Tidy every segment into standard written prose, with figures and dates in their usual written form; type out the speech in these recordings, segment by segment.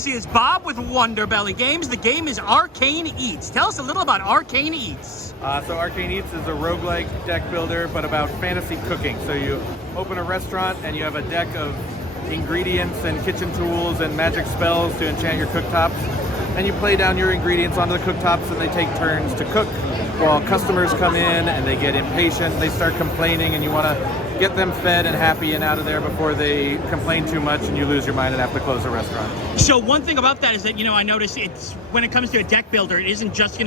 This is Bob with Wonderbelly Games. The game is Arcane Eats. Tell us a little about Arcane Eats. So Arcane Eats is a roguelike deck builder, but about fantasy cooking. So you open a restaurant and you have a deck of ingredients and kitchen tools and magic spells to enchant your cooktops. And you play down your ingredients onto the cooktops and they take turns to cook. While customers come in and they get impatient, they start complaining, and you want to get them fed and happy and out of there before they complain too much and you lose your mind and have to close the restaurant. So one thing about that is that, I notice it's, when it comes to a deck builder, it isn't just,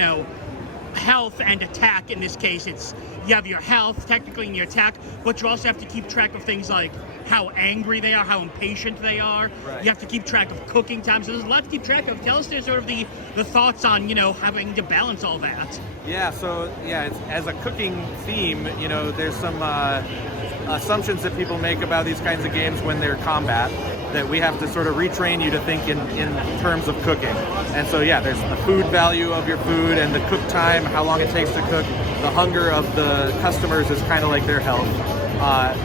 health and attack. In this case, it's, you have your health technically and your attack, but you also have to keep track of things like how angry they are, how impatient they are. Right. You have to keep track of cooking times. So there's a lot to keep track of. Tell us sort of the thoughts on, having to balance all that. Yeah, so it's, as a cooking theme, there's some assumptions that people make about these kinds of games when they're combat, that we have to sort of retrain you to think in terms of cooking. And so there's the food value of your food and the cook time, how long it takes to cook. The hunger of the customers is kind of like their health.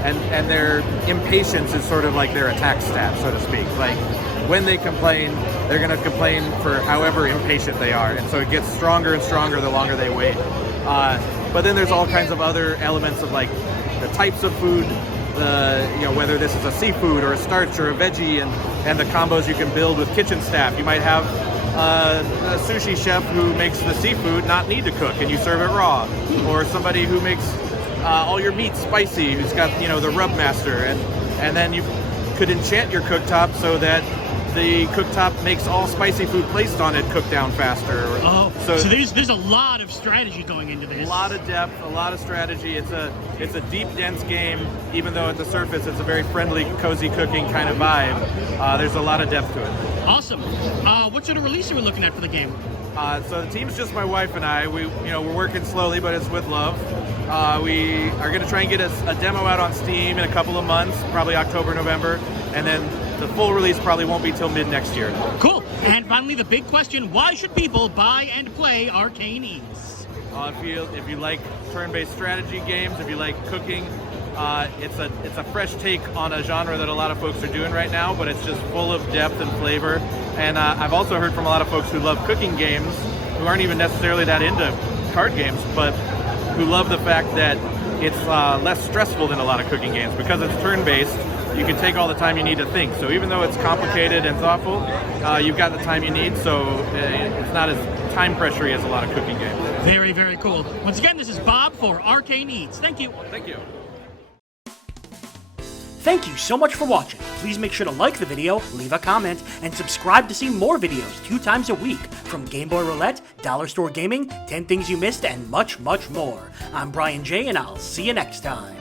And their impatience is sort of like their attack stat, so to speak. Like, when they complain, they're going to complain for however impatient they are. And so it gets stronger and stronger the longer they wait. But then there's all kinds of other elements of like the types of food, whether this is a seafood or a starch or a veggie, and the combos you can build with kitchen staff. You might have a sushi chef who makes the seafood not need to cook and you serve it raw, or somebody who makes all your meat spicy, who's got the rub master, and then you could enchant your cooktop so that the cooktop makes all spicy food placed on it cook down faster. So there's a lot of strategy going into this. A lot of depth, a lot of strategy. It's a deep, dense game, even though at the surface it's a very friendly, cozy cooking kind of vibe. There's a lot of depth to it. Awesome. What sort of release are we looking at for the game? So the team's just my wife and I. We're working slowly, but it's with love. We are going to try and get a demo out on Steam in a couple of months, probably October, November, and then the full release probably won't be till mid next year. Cool. And finally, the big question: why should people buy and play Arcane Eats? If you like turn-based strategy games, if you like cooking, it's a fresh take on a genre that a lot of folks are doing right now, but it's just full of depth and flavor. And I've also heard from a lot of folks who love cooking games, who aren't even necessarily that into card games, but who love the fact that it's less stressful than a lot of cooking games. Because it's turn-based, you can take all the time you need to think. So even though it's complicated and thoughtful, you've got the time you need, so it's not as time pressury as a lot of cooking games. Very, very cool. Once again, this is Bob for Arcane Eats. Thank you. Thank you. Thank you so much for watching. Please make sure to like the video, leave a comment, and subscribe to see more videos 2 times a week from Game Boy Roulette, Dollar Store Gaming, 10 Things You Missed, and much, much more. I'm Brian J, and I'll see you next time.